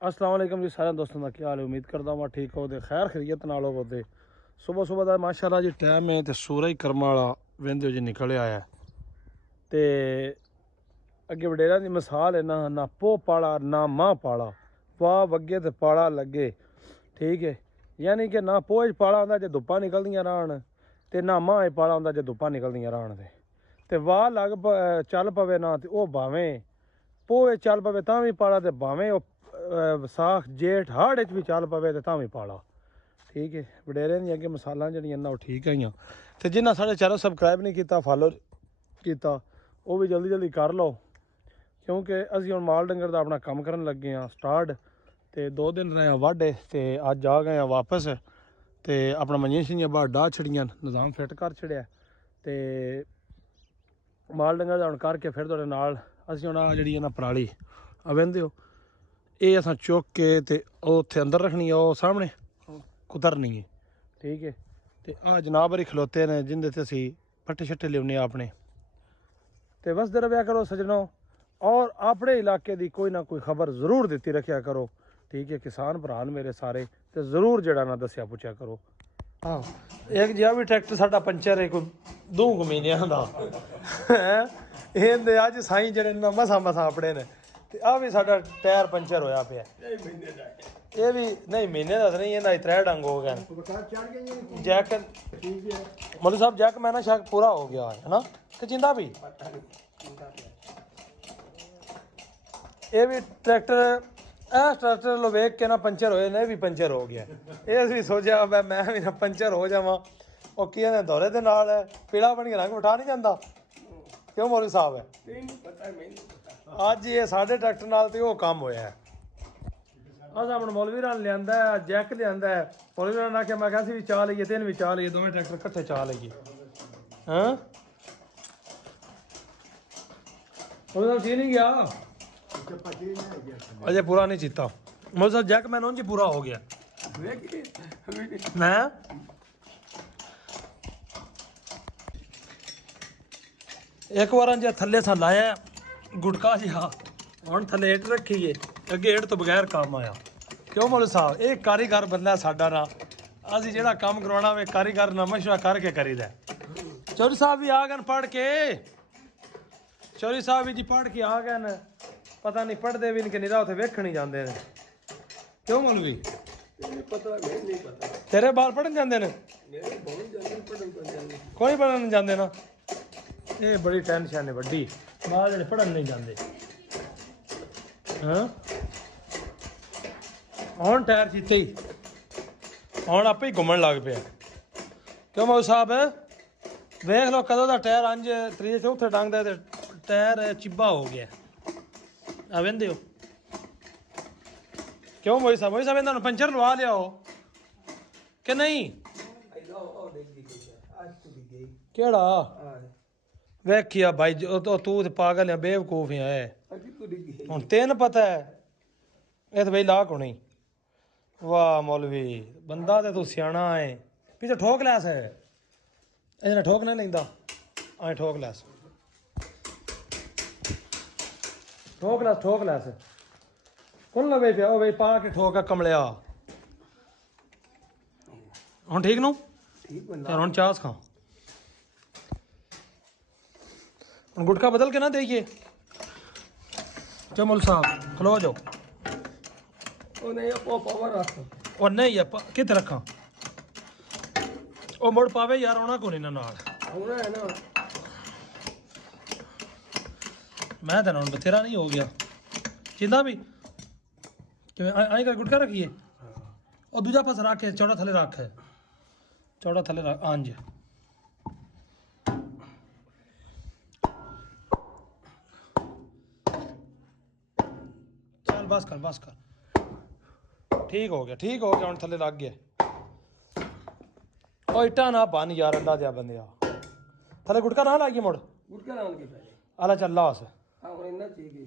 अस्सलाम वालेकुम जी सारे दोस्तों का क्या हाल है। उम्मीद करता हूँ ठीक हो दे खैर खरीयत नाल हो दे। सुबह सुबह का माशाल्लाह जी टाइम है तो सूरज कर्म वाला वेंदे जी निकल आया ते अगे वडेरा की मिसाल है ना पो पाला ना माँ पाला वाह वगे तो पाला लगे। ठीक है यानी कि ना पोह पाला आंदा जे धुप्पा निकलदियां रहन ते ना माँ पाला आंदा जे धुप्पा निकलदियां रहन ते वाह लग चल पवे ना ते ओह भावें पोहे चल पवे तां भी पाला ते भावें विसाख जेठ हाड़ भी चल पवे ते तां भी पाला। ठीक है वडेरे दी अगे मसालां जड़ियां ना ठीक आईयां ते जिन्हां साढ़े चैनल सबसक्राइब नहीं किया फॉलो किया वो भी जल्दी जल्दी कर लो क्योंकि असीं हुण माल डंगर दा अपना काम करन लगे हाँ स्टार्ट ते 2 दिन रहे वाढे ते अज आ गए वापस ते अपना मंजियां शियां बाहर डाह छड़ियां निज़ाम फिट कर छड़िया ते माल डंगर दा हुण करके फिर तुहाडे नाल असीं हुण आ जिहड़ी ना पराली वेंदे हो ये असां चुक के ते उत्थे अंदर रखनी है वो सामने कुतरनी है। ठीक है ते आ जनाब हरी खलोते ने जिंदे ते असीं पट्टे शट्टे लियाने अपने ते वसदे रव्या करो सजनों और अपने इलाके की कोई ना कोई खबर जरूर देती रखा करो। ठीक है किसान भरा मेरे सारे तो जरूर जड़ा ना दसिया पुछया करो। हाँ एक जिहा भी ट्रैक्टर साडा पंचर है कोई 2 महीनों का अज साई जड़े मसा मसा अपने ने ते आ भी साडा टायर पंचर होया पिया ये भी नहीं महीने का नहीं इहदा 3 डंग हो गए जैक मौलवी साहब जैक मैं ना शायद पूरा हो गया है ना कि जिंदा भी ये भी ट्रैक्टर लो वेख के ना पंचर होए ने भी पंचर हो गया ये भी सोचा मैं भी ना पंचर हो जावा और की दौरे के नाल पीला बन के रंग उठा नहीं जाता क्यों मौलवी साहब है अज ये साढ़े ट्रैक्टर नाल ते वो काम होया है। अस अपने मौलवी रान लिया जैक लिया मौलवी रान आख्या मैं कहा भी चाह लीए तेन भी चाह लीए दोवें ट्रैक्टर कट्ठे चाह लीए। हाँ मौलवी साहब ठीक नहीं गया अजय पूरा नहीं जीता मौलवी साहब जैक मैन जी पूरा हो गया मैं एक बार जो थले सा लाया गुटका जिहा हुण थले हेठ रखी है अगे हेठ तो बगैर काम आया क्यों मौलवी साहब ये कारीगर बंदा साडा ना असीं जिहड़ा काम करवाना वे कारीगर ना मशवरा करके करीदा। चौधरी साहब भी आ गए पढ़ के चौधरी साहब भी जी पढ़ के आ गए न पता नहीं पढ़ते भी नहीं कि निरा उत्थे वेखण ही जांदे ने क्यों मौलवी तेरे बाल पढ़न जांदे ने कोई पढ़न जांदे ना ये बड़ी टेंशन है वड्डी बाल जेह्ड़े पढ़न नहीं जांदे। हाँ हुण टायर जीते ही हुण आपे ही घुमन लग पिया क्यों मौलवी साहब वेख लो कदों दा टायर अंज 3 डंग दा टायर चिब्बा हो गया आ वेंदे हो क्यों मौलवी साहब इन्हां नूं पंचर लवा लिया हो कि नहीं केड़ा वेखिया भाई तू तो पागल है बेवकूफ है हुण तेन पता है ये तो भाई लाक होनी वाह मौलवी बंदा तो तू सियाना है पीछे ठोक लैस है इन्हें ठोक नहीं लेंदा आए ठोक लैस कौन लवे पिया भाई पा के ठोक कमलिया हुण ठीक नू हुण चास खा हुण गुटखा बदल के ना देखिए चमल साहब खलो जाओ और नहीं है कित रखा वो मुड़ पावे यार आना को नहीं नाल मैं तो हुण बथेरा नहीं हो गया चिंदा भी कि आई कर गुटका रखिए और दूजा पास रख है चौड़ा थले रख है चौड़ा थले रख आंज चल बस कर ठीक हो गया हुण थले लग गया ओ इटा ना बन यार अल्लाह दिया बंदिया थले गुटका ना लाइए मुड़ गुटका लाउण के पहले आला चल लास हां इन्ना ठीक है